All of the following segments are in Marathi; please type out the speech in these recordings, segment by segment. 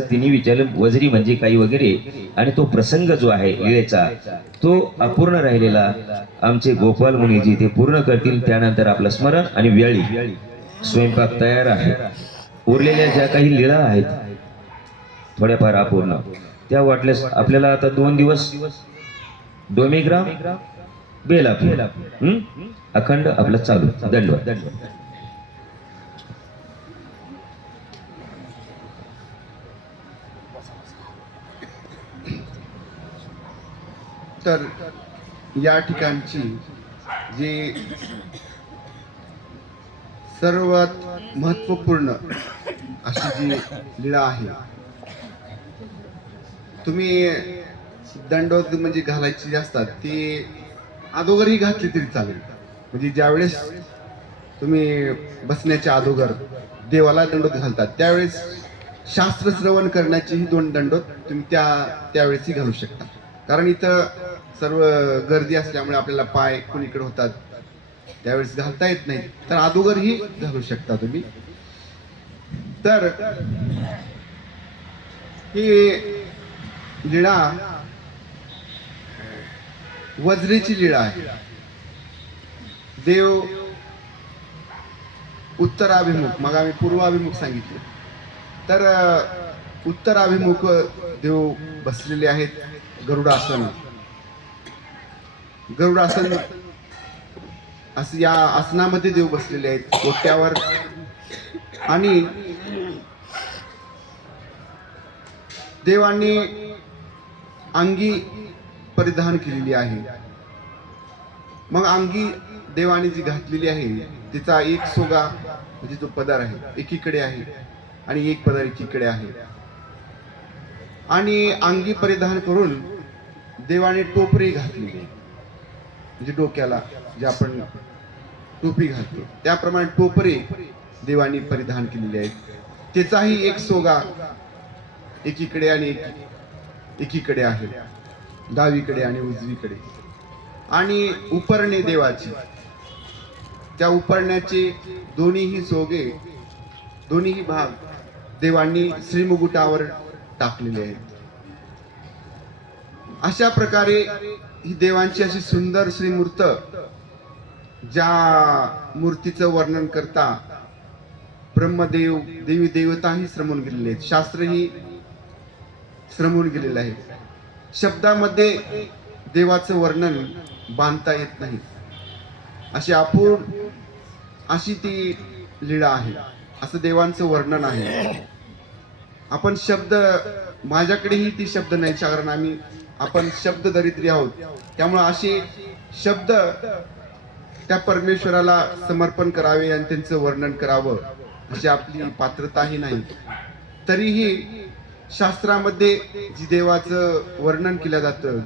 तिने विचारलं वजरी म्हणजे काही वगैरे, आणि तो प्रसंग जो आहे लीळेचा तो अपूर्ण राहिलेला आमचे गोपाल मुनीजी ते पूर्ण करतील. त्यानंतर आपलं स्मरण आणि वेळी स्वयंपाक तयार आहे. उरलेल्या ज्या काही लीळा आहेत थोड्याफार अपूर्ण, त्या वाटल्यास आपल्याला आता 2 दिवस डोमेग्राम बेलापूर अखंड आपलं चालू दंडवत. तर या ठिकाणची जी सर्वात महत्त्वपूर्ण अशी जी लीळा आहे, तुम्ही दंडवत म्हणजे घालायची जी असतात ती अगोदरही घातली तरी चालेल. म्हणजे ज्यावेळेस तुम्ही बसण्याच्या अगोदर देवाला दंडवत घालतात त्यावेळेस शास्त्र श्रवण करण्याची ही 2 दंडवत तुम्ही त्यावेळेसही घालू शकता. कारण इथं सर्व गर्दी असल्यामुळे आपल्याला पाय कुणीकडे होतात त्यावेळेस घालता येत नाही, तर अगोदरही घालू शकता तुम्ही. तर ही लीळा वज्रेची लीळा आहे. देव उत्तराभिमुख, मग आम्ही पूर्वाभिमुख सांगितले, तर उत्तराभिमुख देव बसलेले आहेत. गरुडासन, गरुडासन असं या आसनामध्ये देव बसलेले आहेत ओट्यावर. आणि देवांनी अंगी परिधान केलेली आहे. मग अंगी देवाने जी घातलेली आहे तिचा एक सोगा म्हणजे तो पदर आहे एकीकडे आहे आणि एक पदर एकीकडे आहे. आणि अंगी परिधान करून देवाने टोपरी घातली, म्हणजे डोक्याला जे आपण टोपी घालतो त्याप्रमाणे टोपरी देवाने परिधान केलेली आहे. त्याचाही एक सोगा एकीकडे आणि एकीकडे आहे, डावीकडे आणि उजवीकडे. आणि उपरणे देवाची, त्या उपरण्याचे दोन्हीही सोगे, दोन्हीही भाग देवांनी श्रीमुकुटावर टाकलेले आहेत. अशा प्रकारे ही देवांची अशी सुंदर श्रीमूर्त, ज्या मूर्तीचं वर्णन करता ब्रह्मदेव देवी देवताही श्रमून गेलेले आहेत, शास्त्रही श्रमून गेलेलं आहे. शब्दामध्ये देवाचं वर्णन बांधता येत नाही, अशी अपूर्ण अशी ती लीळा आहे, असं देवांचं वर्णन आहे. आपण शब्द, माझ्याकडेही ती शब्द नाही, कारण आपण शब्द दरिद्री आहोत, त्यामुळे असे शब्द त्या परमेश्वराला समर्पण करावे आणि त्यांचं वर्णन करावं अशी आपली पात्रताही नाही. तरीही शास्त्रामध्ये जी देवाचं वर्णन केलं जातं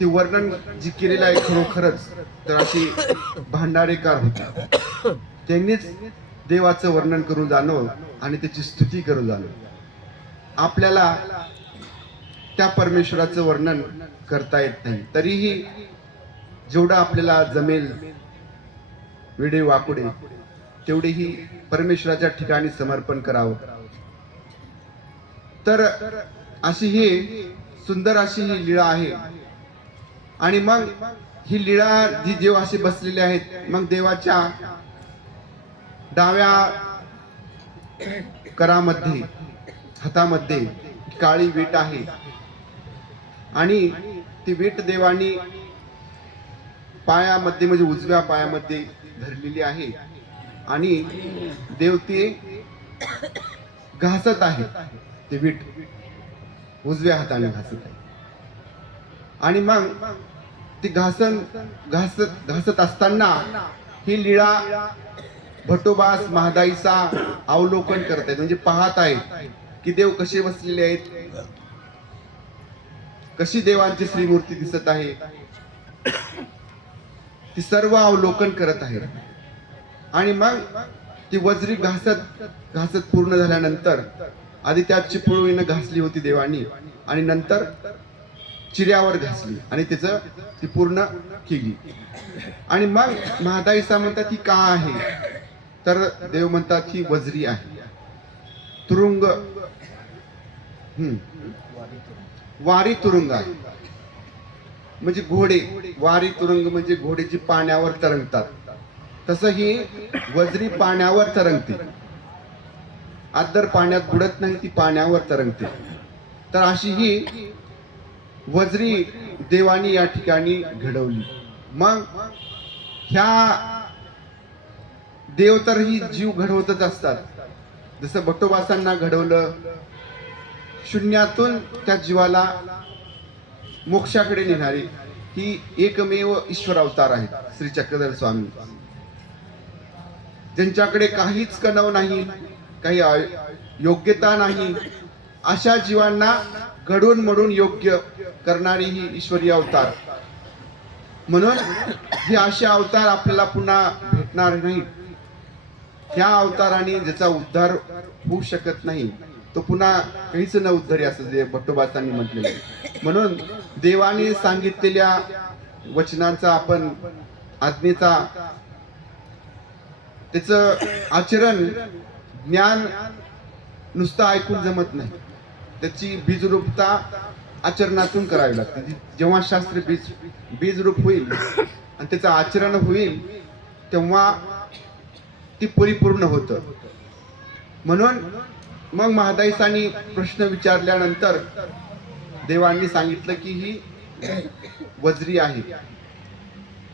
ते वर्णन जी केलेलं आहे खरोखरच तर अशी भांडारेकार होते, त्यांनीच देवाचं वर्णन करून जाणं आणि त्याची स्तुती करून जाणं. आपल्याला त्या परमेश्वराचं वर्णन करता येत नाही, तरीही जेवढं आपल्याला जमेल वेडे वाकुडे तेवढेही परमेश्वराच्या ठिकाणी समर्पण करावं. तर अशी ही सुंदर अशी ही लीळा आहे. आणि मग ही लीळा जी देव असे बसलेले आहेत, मग देवाच्या डाव्या करामध्ये हातामध्ये काळी वीट आहे आणि ती वीट देवानी पायामध्ये म्हणजे उजव्या पायामध्ये धरलेली आहे आणि देव ते घासत आहे, ते वीट उजव्या हाताने घासत आहे. आणि मग ती घासत असताना ही लीळा भटोबास महादाईचा अवलोकन करत आहेत, म्हणजे पाहत आहेत की देव कसे बसलेले आहेत, कशी देवांची श्रीमूर्ती दिसत आहे, ती सर्व अवलोकन करत आहेत. आणि मग ती वज्री घासत पूर्ण झाल्यानंतर आधी त्यात चिपळूण घासली होती देवानी आणि नंतर चिऱ्यावर घासली आणि त्याचं ती पूर्ण केली. आणि मग महादाईसा म्हणतात ती का आहे, तर देव म्हणतात ही वज्री आहे. तुरुंग हम्म. वारी तुरुंग आहे म्हणजे घोडे, वारी तुरुंग म्हणजे घोडे जी पाण्यावर तरंगतात, तसं ही वज्री पाण्यावर तरंगते. आदर पाण्यात बुडत नाही, ती पाण्यावर तरंगते. तर अशी ही वज्री देवानी या ठिकाणी घडवली. मग ह्या देव तर ही जीव घडवतच असतात. जसं भट्टोबासांना घडवलं, शून्यातून त्या जीवाला मोक्षाकडे नेणारी ही एकमेव ईश्वर अवतार आहेत श्री चक्रधर स्वामी, ज्यांच्याकडे काहीच कणव नाही, काही योग्यता नाही, अशा जीवांना घडवून मडून योग्य करणारी ही ईश्वरी अवतार. म्हणून हे असे अवतार आपल्याला पुन्हा भेटणार नाहीत. ह्या अवताराने ज्याचा उद्धार होऊ शकत नाही, तो पुन्हा काहीच न उद्धारी, असं जे भट्टोबासांनी म्हटलेलं आहे. म्हणून देवाने सांगितलेल्या वचनांचा, आपण आज्ञेचा, त्याचं आचरण, ज्ञान नुसतं ऐकून जमत नाही. त्याची बीजरूपता आचरणातून करावी लागते. जेव्हा शास्त्र बीजरूप होईल आणि त्याचं आचरण होईल, तेव्हा ती परिपूर्ण होतं. म्हणून मग महादाईसांनी प्रश्न विचारल्यानंतर देवांनी सांगितलं की ही वज्री आहे.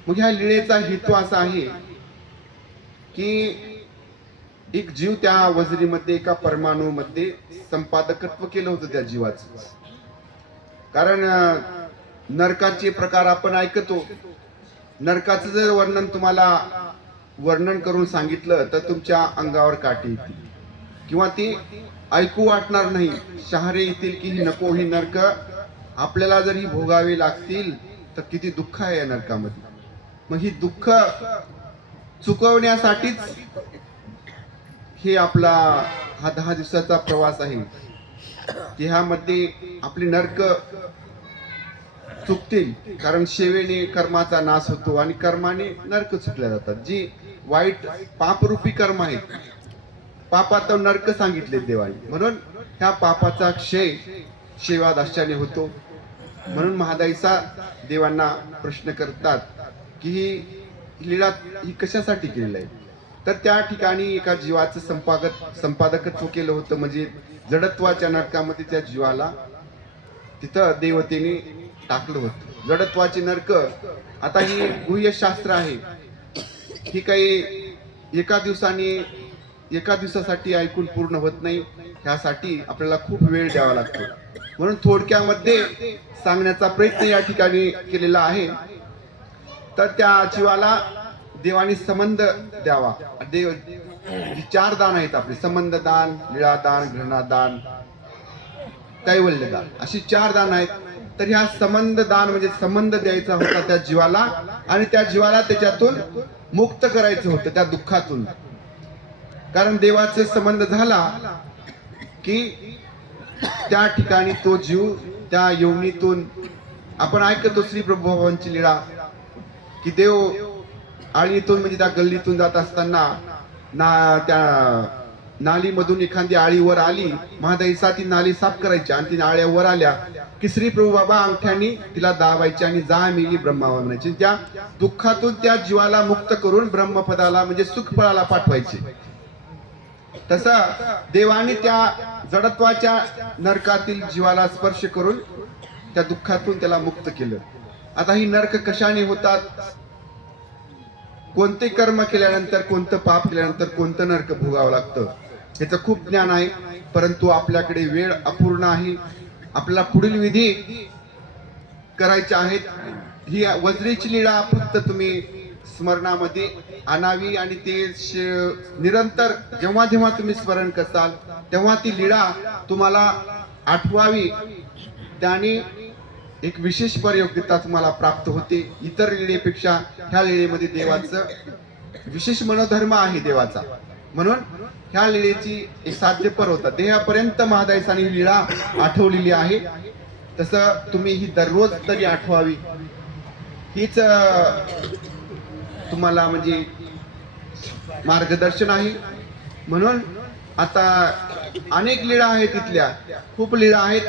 मग ह्या लीळेचा हेतू असा आहे की एक जीव त्या वज्रीमध्ये, एका परमाणूमध्ये संपादकत्व केलं होतं त्या जीवाचं. कारण नरकाचे प्रकार आपण ऐकतो. नरकाचं जर वर्णन तुम्हाला वर्णन करून सांगितलं तर तुमच्या अंगावर काटे येतील किंवा ती ऐकू वाटणार नाही. शहारे येतील की ही नको, ही नरक आपल्याला जर ही भोगावी लागतील तर किती दुःख आहे या नरकामध्ये. मग ही दुःख चुकवण्यासाठीच हे आपला हा 10 दिवसाचा प्रवास आहे. ह्यामध्ये आपले नरक चुकतील, कारण सेवेने कर्माचा नाश होतो आणि कर्माने नरक चुकल्या जातात. जी वाईट पापरूपी कर्म आहेत, पापात नरक सांगितले देवाने. म्हणून ह्या पापाचा क्षय सेवादास्याने होतो. म्हणून महादाईसा देवांना प्रश्न करतात की ही लीला ही कशासाठी केलेली आहे. तर त्या ठिकाणी एका जीवाचं संपादकत्व केलं होतं. म्हणजे जडत्वाच्या नरकामध्ये त्या जीवाला तिथं देवतेने टाकलं होतं. जडत्वाचे नरक, आता ही गुह्य शास्त्र आहे, ही काही एका दिवसासाठी ऐकून पूर्ण होत नाही. ह्यासाठी आपल्याला खूप वेळ द्यावा लागतो. म्हणून थोडक्यामध्ये सांगण्याचा प्रयत्न या ठिकाणी केलेला आहे. तर त्या जीवाला देवाने संबंध द्यावा. देव 4 दान आहेत आपले: संबंध दान, लीळादान, घृणादान, कैवल्यदान, अशी 4 दान आहेत. तर ह्या संबंध दान म्हणजे संबंध द्यायचा होता त्या जीवाला, आणि त्या जीवाला त्याच्यातून मुक्त करायचं होतं, त्या दुःखातून. कारण देवाचे संबंध झाला की त्या ठिकाणी तो जीव त्या योनीतून, आपण ऐकतो श्री प्रभुभावांची लीळा की देव आळीतून म्हणजे त्या गल्लीतून जात असताना त्या नालीमधून एखादी आळी वर आली, महादाईसा ती नाली साफ करायची आणि ती आळ्या वर आल्या की श्री प्रभू बाबा अंगठ्यानी तिला दाबायची आणि जा मेली ब्रह्मावर म्हणायची. त्या दुःखातून त्या जीवाला मुक्त करून ब्रह्मपदाला म्हणजे सुखफळाला पाठवायचे. तसं देवाने त्या जडत्वाच्या नरकातील जीवाला स्पर्श करून त्या दुःखातून त्याला मुक्त केलं. आता ही नरक कशाने होतात, कोणते कर्म केल्यानंतर, कोणतं पाप केल्यानंतर कोणतं नरक भोगावं लागतं, याचं खूप ज्ञान आहे. परंतु आपल्याकडे वेळ अपूर्ण आहे. आपल्याला पुढील विधी करायच्या आहेत. ही वज्रीची लीळा फक्त तुम्ही स्मरणामध्ये आणावी आणि ते निरंतर जेव्हा जेव्हा तुम्ही स्मरण करताल तेव्हा ती लीळा तुम्हाला आठवावी. त्याने एक विशेष परयोग्यता तुम्हाला प्राप्त होते. इतर लीळेपेक्षा ह्या लीळेमध्ये देवाचं विशेष मनोधर्म आहे देवाचा. म्हणून ह्या लीळेची एक साध्यपर होता. देहापर्यंत महादाईसांनी लीळा आठवलेली आहे. तसं तुम्ही ही दररोज तरी आठवावी, हीच तुम्हाला म्हणजे मार्गदर्शन आहे. म्हणून आता अनेक लीळा आहेत तिथल्या, खूप लीळा आहेत.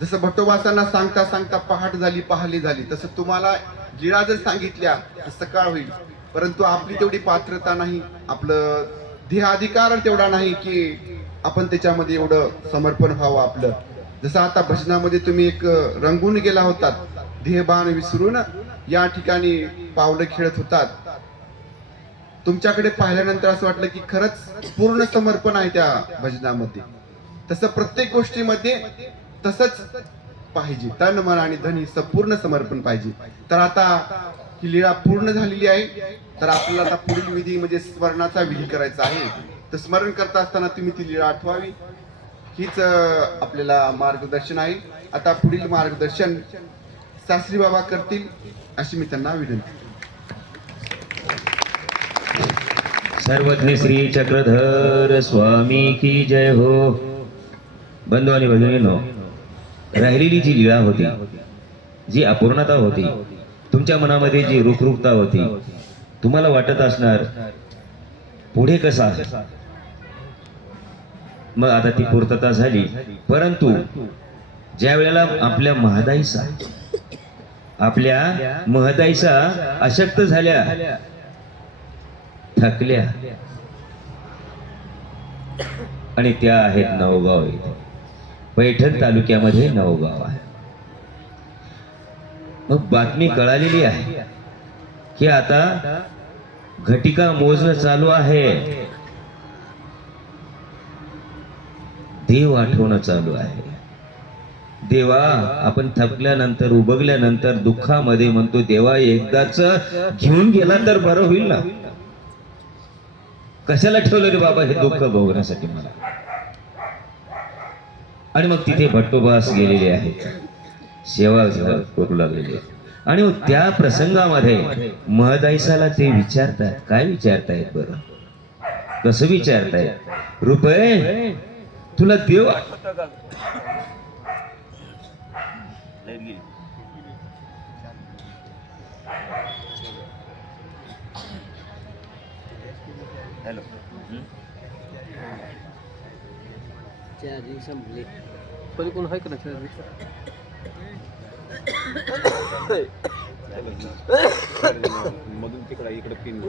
जसं भट्टोबासांना सांगता सांगता पहाट झाली, पहाली झाली, तसं तुम्हाला लीळा जर सांगितल्या तर सकाळ होईल. परंतु आपली तेवढी पात्रता नाही, आपलं देहाधिकार तेवढा नाही की आपण त्याच्यामध्ये एवढं समर्पण व्हावं आपलं. जसं आता भजनामध्ये तुम्ही एक रंगून गेला होतात, देहभान विसरून या ठिकाणी पावलं खेळत होतात. तुमच्याकडे पाहिल्यानंतर असं वाटलं की खरंच पूर्ण समर्पण आहे त्या भजनामध्ये. तसं प्रत्येक गोष्टीमध्ये तसंच पाहिजे, तन मन आणि धन ही पूर्ण समर्पण पाहिजे. तर आता ही लीळा पूर्ण झालेली आहे, तर आपल्याला आता पुढील विधी म्हणजे स्मरणाचा विधी करायचा आहे. तर स्मरण करता असताना तुम्ही ती लीळा आठवावी, हीच आपल्याला मार्गदर्शन आहे. आता पुढील मार्गदर्शन सासरी बाबा करतील अशी मी त्यांना विनंती. सर्वज्ञ श्री चक्रधर स्वामी की जय हो. बंधू आणि भगिनींनो, राहिलेली जी लीळा होती, जी अपूर्णता होती, तुमच्या मनामध्ये जी रुखरुखता होती, तुम्हाला वाटत असणार पुढे कसा आहे. मग आता ती पूर्तता झाली. परंतु ज्या वेळेला आपल्या महदाईसा अशक्त झाल्या, थकल्या, आणि त्या आहेत नवगाव इथे, पैठण तालुक्यामध्ये नवगाव आहे. मग बातमी कळालेली आहे की आता घटिका मोजणं चालू आहे, देव आठवणं चालू आहे. देवा, आपण थकल्यानंतर, उबगल्यानंतर, दुःखामध्ये म्हणतो देवा एकदाच घेऊन गेला तर बरं होईल ना. कशाला ठेवलं रे बाबा हे दुःख भोगण्यासाठी मला. आणि मग तिथे भट्टोबास गेलेले आहेत, सेवा करू लागलेले आहेत. आणि मग त्या प्रसंगामध्ये महदाईसाला ते विचारतात. काय विचारतायत बरं, कसं विचारतायत? रुपये, तुला देव आठवतो का? हॅलो, कोणी कोण आहे का ना मधून तिकडे इकडे पिन